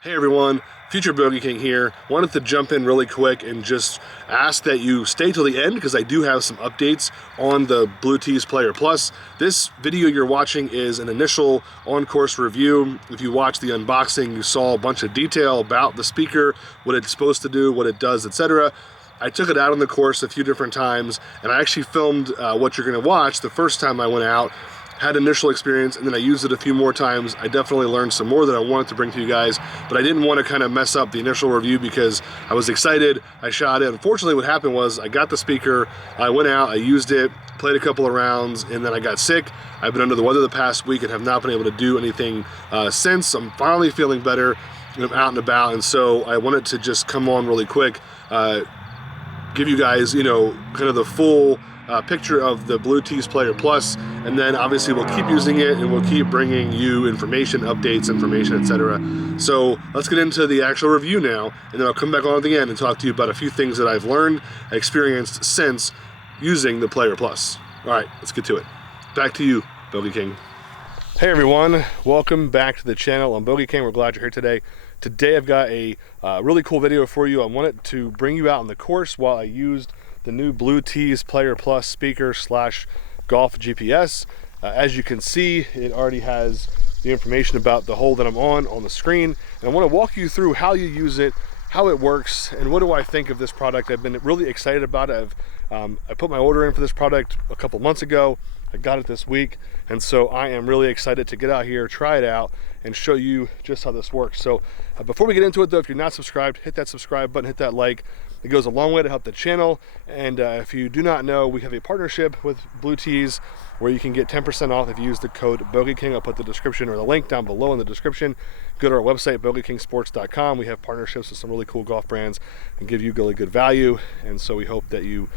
Hey everyone, Future Bogey King here. Wanted to jump in really quick and just ask that you stay till the end because I do have some updates on the Bluetooth Player Plus. This video you're watching is an initial on-course review. If you watched the unboxing, you saw a bunch of detail about the speaker, what it's supposed to do, what it does, etc. I took it out on the course a few different times, and I actually filmed what you're going to watch the first time I went out. Had initial experience, and then I used it a few more times. I definitely learned some more that I wanted to bring to you guys, but I didn't want to kind of mess up the initial review because I was excited. I shot it. Unfortunately, what happened was I got the speaker, I went out, I used it, played a couple of rounds, and then I got sick. I've been under the weather the past week and have not been able to do anything since. I'm finally feeling better, and I'm out and about, and so I wanted to just come on really quick, give you guys, kind of the full picture of the Bluetooth Player Plus, and then obviously we'll keep using it and we'll keep bringing you information, updates, information, etc. So let's get into the actual review now, and then I'll come back on at the end and talk to you about a few things that I've learned, experienced since using the Player Plus. All right, let's get to it. Back to you, Bogey King. Hey everyone, welcome back to the channel. I'm Bogey King. We're glad you're here today. Today I've got a really cool video for you. I wanted to bring you out on the course while I used the new Bluetooth Player Plus speaker / golf GPS. As you can see, it already has the information about the hole that I'm on the screen. And I want to walk you through how you use it, how it works, and what do I think of this product. I've been really excited about it. I put my order in for this product a couple months ago. I got it this week, and so I am really excited to get out here, try it out, and show you just how this works. So before we get into it though, if you're not subscribed, hit that subscribe button, hit that like. It goes a long way to help the channel. And if you do not know, we have a partnership with Bluetooth where you can get 10% off if you use the code BogeyKing. I'll put the description or the link down below in the description. Go to our website, bogeyKingsports.com. We have partnerships with some really cool golf brands and give you really good value. And so we hope that you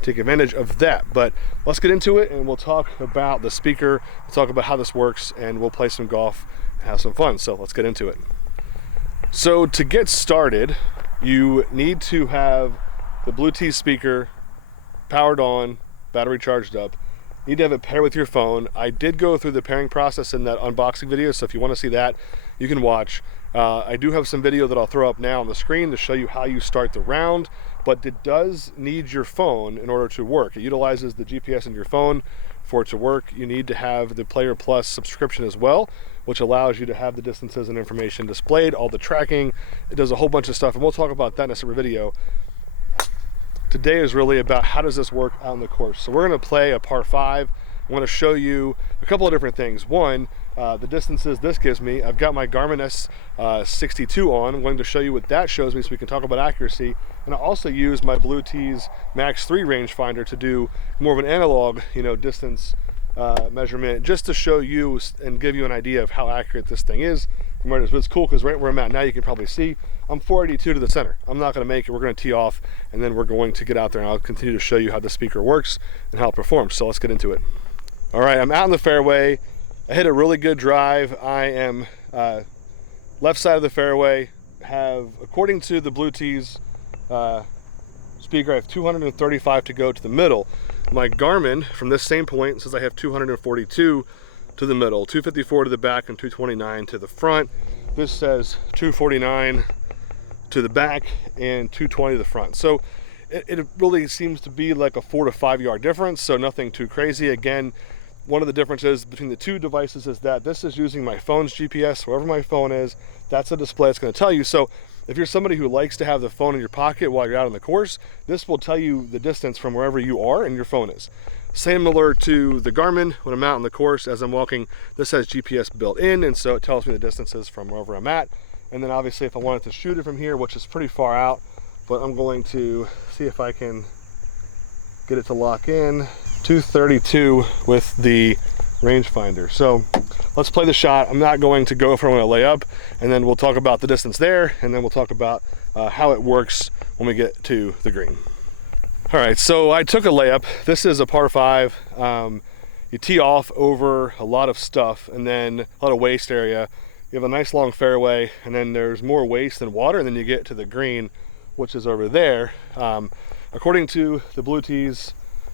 take advantage of that. But let's get into it, and we'll talk about the speaker, we'll talk about how this works, and we'll play some golf and have some fun. So let's get into it. So to get started, you need to have the Bluetooth speaker powered on, battery charged up. You need to have it paired with your phone. I did go through the pairing process in that unboxing video, so if you want to see that, you can watch. I do have some video that I'll throw up now on the screen to show you how you start the round, but it does need your phone in order to work. It utilizes the GPS in your phone for it to work. You need to have the Player Plus subscription as well, which allows you to have the distances and information displayed, all the tracking. It does a whole bunch of stuff, and we'll talk about that in a separate video. Today is really about how does this work on the course. So we're gonna play a par 5. I wanna show you a couple of different things. One, the distances this gives me. I've got my Garmin S62 on. I'm going to show you what that shows me so we can talk about accuracy. And I also use my Bluetooth Max 3 rangefinder to do more of an analog, distance measurement, just to show you and give you an idea of how accurate this thing is from where it is. But it's cool because right where I'm at now, you can probably see I'm 482 to the center. I'm not going to make it. We're going to tee off, and then we're going to get out there, and I'll continue to show you how the speaker works and how it performs. So let's get into it. All right, I'm out in the fairway. I hit a really good drive. I am left side of the fairway. Have, according to the Bluetooth speaker, I have 235 to go to the middle. My Garmin from this same point says I have 242 to the middle, 254 to the back, and 229 to the front. This says 249 to the back and 220 to the front. So it really seems to be like a 4 to 5 yard difference, so nothing too crazy. Again, one of the differences between the two devices is that this is using my phone's GPS. Wherever my phone is, that's a display it's going to tell you. So if you're somebody who likes to have the phone in your pocket while you're out on the course, this will tell you the distance from wherever you are and your phone is. Similar to the Garmin, when I'm out on the course, as I'm walking, this has GPS built in, and so it tells me the distances from wherever I'm at. And then obviously if I wanted to shoot it from here, which is pretty far out, but I'm going to see if I can get it to lock in. 232 with the rangefinder. So let's play the shot. I'm not going to go for when I lay up, and then we'll talk about the distance there, and then we'll talk about how it works when we get to the green. All right, so I took a layup. This is a par 5. You tee off over a lot of stuff and then a lot of waste area. You have a nice long fairway, and then there's more waste than water, and then you get to the green, which is over there. According to the Bluetooth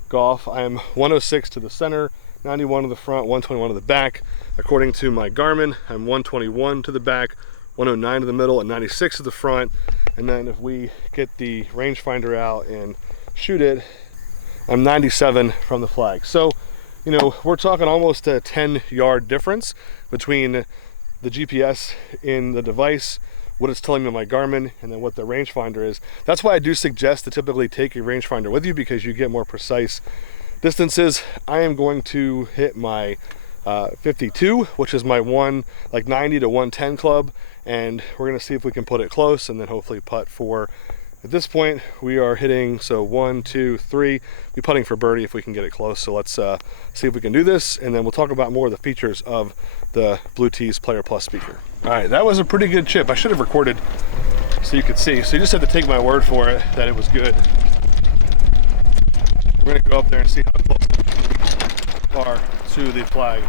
Golf, I am 106 to the center, 91 to the front, 121 to the back. According to my Garmin, I'm 121 to the back, 109 to the middle, and 96 to the front. And then if we get the rangefinder out and shoot it, I'm 97 from the flag. So, you know, we're talking almost a 10-yard difference between the GPS in the device, what it's telling me on my Garmin, and then what the rangefinder is. That's why I do suggest to typically take a rangefinder with you, because you get more precise distances. I am going to hit my 52, which is my 90 to 110 club, and we're going to see if we can put it close and then hopefully putt for, at this point we are hitting, so 1 2 3, be putting for birdie if we can get it close. So let's see if we can do this, and then we'll talk about more of the features of the Bluetooth Player Plus speaker. All right, that was a pretty good chip. I should have recorded so you could see, so you just have to take my word for it that it was good. We're going to go up there and see how close we are to the flag.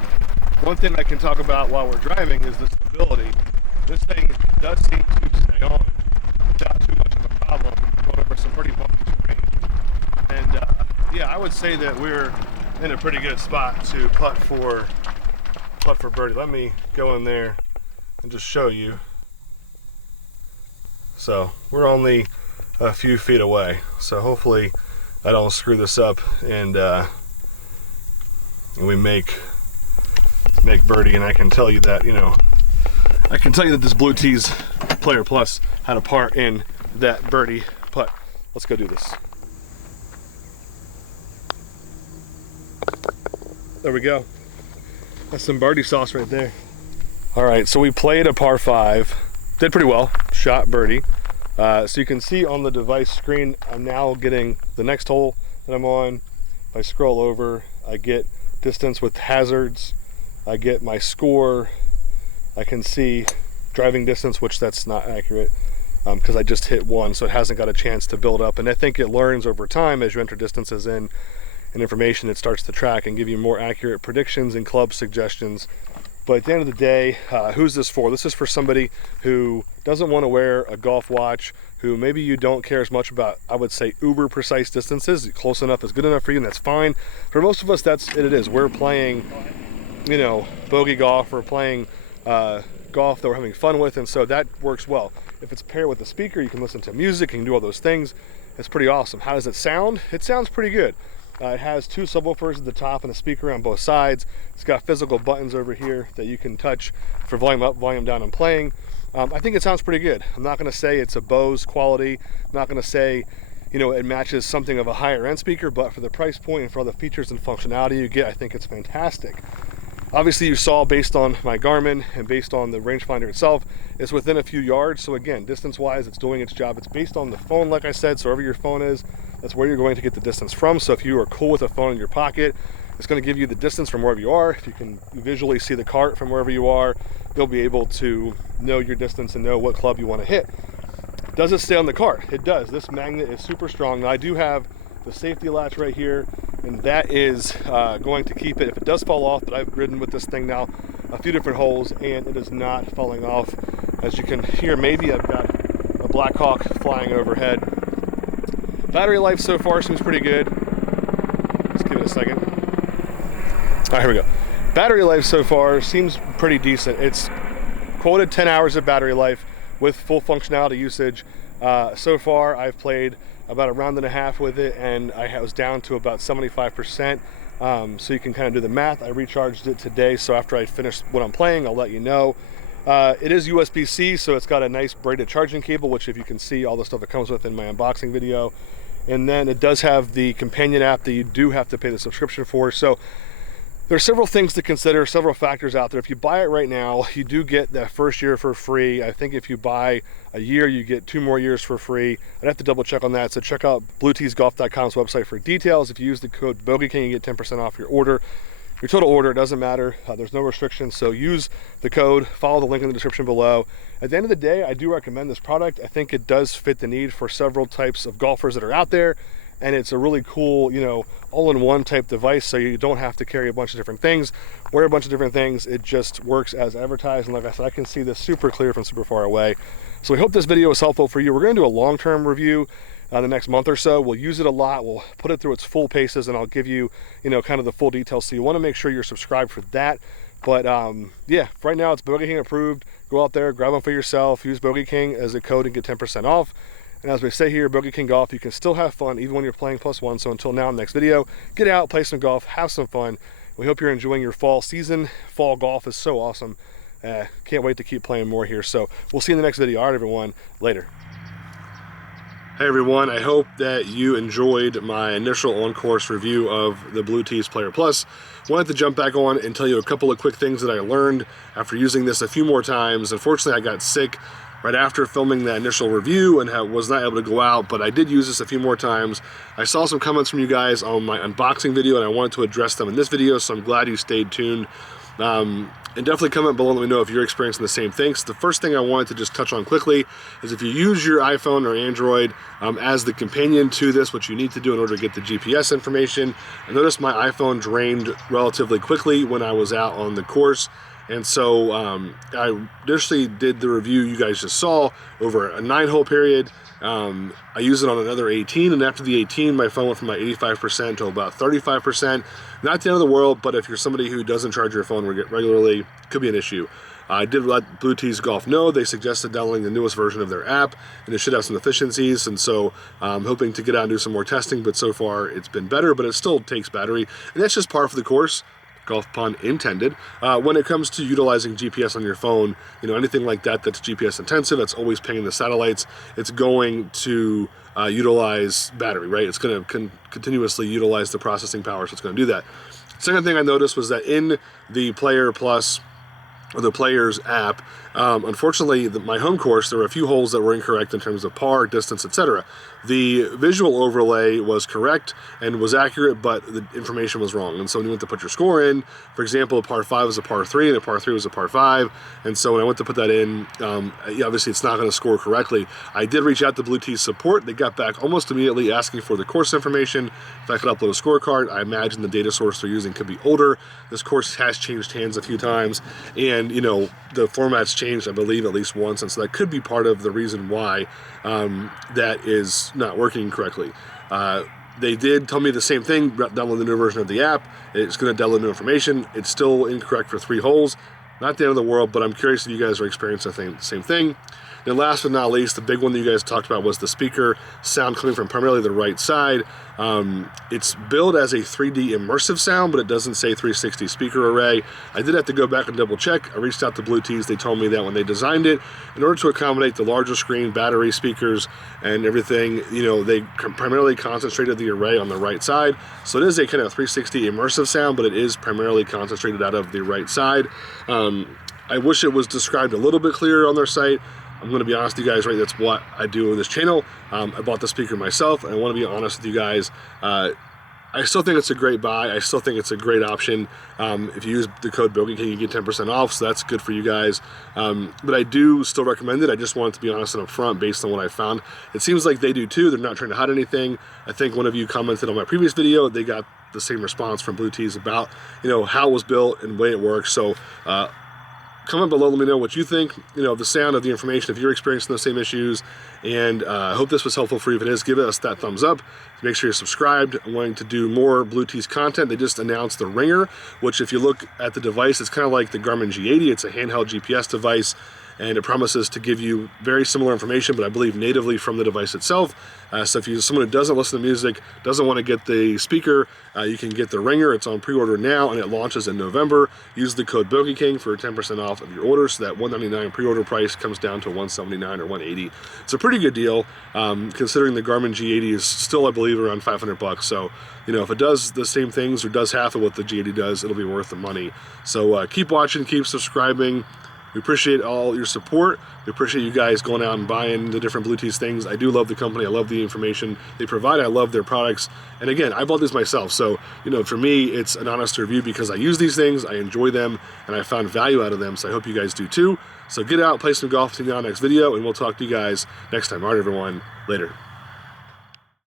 One thing I can talk about while we're driving is the stability. This thing does seem to stay on without too much of a problem, going over some pretty bumpy terrain. And yeah, I would say that we're in a pretty good spot to putt for birdie. Let me go in there and just show you. So we're only a few feet away, so hopefully I don't screw this up and we make birdie. And I can tell you that, you know, I can tell you that this Bluetooth Player Plus had a part in that birdie putt. Let's go do this. There we go. That's some birdie sauce right there. All right, so we played a par 5, did pretty well, shot birdie. So you can see on the device screen, I'm now getting the next hole that I'm on. If I scroll over, I get distance with hazards, I get my score, I can see driving distance, which that's not accurate because I just hit 1, so it hasn't got a chance to build up. And I think it learns over time as you enter distances in and information, it starts to track and give you more accurate predictions and club suggestions. But at the end of the day, who's this for? This is for somebody who doesn't want to wear a golf watch, who maybe you don't care as much about, I would say, uber precise distances. Close enough is good enough for you, and that's fine. For most of us, that's it is. We're playing, you know, bogey golf. We're playing golf that we're having fun with, and so that works well. If it's paired with a speaker, you can listen to music, you can do all those things. It's pretty awesome. How does it sound? It sounds pretty good. It has 2 subwoofers at the top and a speaker on both sides. It's got physical buttons over here that you can touch for volume up, volume down, and playing. I think it sounds pretty good. I'm not going to say it's a Bose quality. I'm not going to say, you know, it matches something of a higher end speaker, but for the price point and for all the features and functionality you get, I think it's fantastic. Obviously, you saw based on my Garmin and based on the rangefinder itself, it's within a few yards. So again, distance-wise, it's doing its job. It's based on the phone, like I said, so wherever your phone is, that's where you're going to get the distance from. So if you are cool with a phone in your pocket, it's going to give you the distance from wherever you are. If you can visually see the cart from wherever you are, you'll be able to know your distance and know what club you want to hit. Does it stay on the cart? It does. This magnet is super strong. Now, I do have the safety latch right here, and that is going to keep it if it does fall off. But I've ridden with this thing now a few different holes, and it is not falling off. As you can hear, maybe I've got a Black Hawk flying overhead. Battery life so far seems pretty good. Let's give it a second. All right, here we go. Battery life so far seems pretty decent. It's quoted 10 hours of battery life with full functionality usage. So far, I've played about a round and a half with it, and I was down to about 75%. So you can kind of do the math. I recharged it today, so after I finish what I'm playing, I'll let you know. It is USB-C, so it's got a nice braided charging cable, which if you can see all the stuff it comes with in my unboxing video. And then it does have the companion app that you do have to pay the subscription for. So there's several things to consider, several factors out there. If you buy it right now, you do get that first year for free. I think if you buy a year, you get 2 more years for free. I'd have to double check on that. So check out blueteesgolf.com's website for details. If you use the code BogeyKing, you get 10% off your order. Your total order, it doesn't matter. There's no restrictions. So use the code, follow the link in the description below. At the end of the day, I do recommend this product. I think it does fit the need for several types of golfers that are out there. And it's a really cool, you know, all-in-one type device, so you don't have to carry a bunch of different things, wear a bunch of different things. It just works as advertised. And like I said, I can see this super clear from super far away. So we hope this video was helpful for you. We're going to do a long-term review the next month or so. We'll use it a lot. We'll put it through its full paces, and I'll give you, you know, kind of the full details. So you want to make sure you're subscribed for that. But yeah, right now it's Bogey King approved. Go out there, grab one for yourself, use Bogey King as a code and get 10% off. And as we say here, Bogey King Golf, you can still have fun even when you're playing +1. So until now, next video, get out, play some golf, have some fun. We hope you're enjoying your fall season. Fall golf is so awesome. Can't wait to keep playing more here. So we'll see you in the next video. All right, everyone, later. Hey everyone, I hope that you enjoyed my initial on-course review of the Blue Tees Player Plus. Wanted to jump back on and tell you a couple of quick things that I learned after using this a few more times. Unfortunately, I got sick right after filming that initial review and was not able to go out, but I did use this a few more times. I saw some comments from you guys on my unboxing video and I wanted to address them in this video, so I'm glad you stayed tuned. And definitely comment below and let me know if you're experiencing the same things. The first thing I wanted to just touch on quickly is if you use your iPhone or Android as the companion to this, what you need to do in order to get the GPS information. I noticed my iPhone drained relatively quickly when I was out on the course. And so I initially did the review you guys just saw over a 9-hole period. I used it on another 18, and after the 18, my phone went from about 85% to about 35%. Not the end of the world, but if you're somebody who doesn't charge your phone regularly, it could be an issue. I did let Blue Tees Golf know. They suggested downloading the newest version of their app, and it should have some efficiencies, and so I'm hoping to get out and do some more testing, but so far it's been better, but it still takes battery, and that's just par for the course. Golf pun intended. When it comes to utilizing GPS on your phone, you know, anything like that that's GPS intensive, that's always pinging the satellites, it's going to utilize battery, right? It's going to continuously utilize the processing power, so it's going to do that. Second thing I noticed was that in the Player Plus, or the Players app, unfortunately, my home course, there were a few holes that were incorrect in terms of par, distance, etc. The visual overlay was correct and was accurate, but the information was wrong. And so when you went to put your score in, for example, a par 5 was a par 3, and a par 3 was a par 5. And so when I went to put that in, obviously it's not going to score correctly. I did reach out to Blue Tees support. They got back almost immediately asking for the course information. If I could upload a scorecard, I imagine the data source they're using could be older. This course has changed hands a few times, and you know, the format's changed, I believe, at least once, and so that could be part of the reason why that is not working correctly. They did tell me the same thing, download the new version of the app. It's going to download new information. It's still incorrect for 3 holes. Not the end of the world, but I'm curious if you guys are experiencing the same thing. Then last but not least, the big one that you guys talked about was the speaker sound coming from primarily the right side. It's billed as a 3D immersive sound, but it doesn't say 360 speaker array. I did have to go back and double check. I reached out to Blue Tees. They told me that when they designed it, in order to accommodate the larger screen, battery speakers, and everything, you know, they primarily concentrated the array on the right side. So it is a kind of 360 immersive sound, but it is primarily concentrated out of the right side. I wish it was described a little bit clearer on their site. I'm going to be honest with you guys, right? That's what I do with this channel. I bought the speaker myself, and I want to be honest with you guys. I still think it's a great buy. I still think it's a great option. If you use the code Bogey King, you get 10% off, so that's good for you guys. But I do still recommend it. I just wanted to be honest and upfront based on what I found. It seems like they do too. They're not trying to hide anything. I think one of you commented on my previous video. They got the same response from Blue Tees about, you know, how it was built and the way it works. So comment below, let me know what you think, you know, of the sound, of the information, if you're experiencing those same issues, and I hope this was helpful for you. If it is, give us that thumbs up. Make sure you're subscribed. I'm going to do more Blue Tees content. They just announced the Ringer, which if you look at the device, it's kind of like the Garmin G80. It's a handheld GPS device, and it promises to give you very similar information, but I believe natively from the device itself. So if you're someone who doesn't listen to music, doesn't want to get the speaker, you can get the Ringer. It's on pre-order now, and it launches in November. Use the code Bogey King for 10% off of your order, so that $199 pre-order price comes down to $179 or $180. It's a pretty good deal, considering the Garmin G80 is still, I believe, around $500. So, you know, if it does the same things or does half of what the G80 does, it'll be worth the money. So keep watching, keep subscribing. We appreciate all your support. We appreciate you guys going out and buying the different Blue Tees things. I do love the company. I love the information they provide. I love their products. And again, I bought these myself. So, you know, for me, it's an honest review because I use these things, I enjoy them, and I found value out of them. So I hope you guys do too. So get out, play some golf, see you on the next video, and we'll talk to you guys next time. All right, everyone. Later.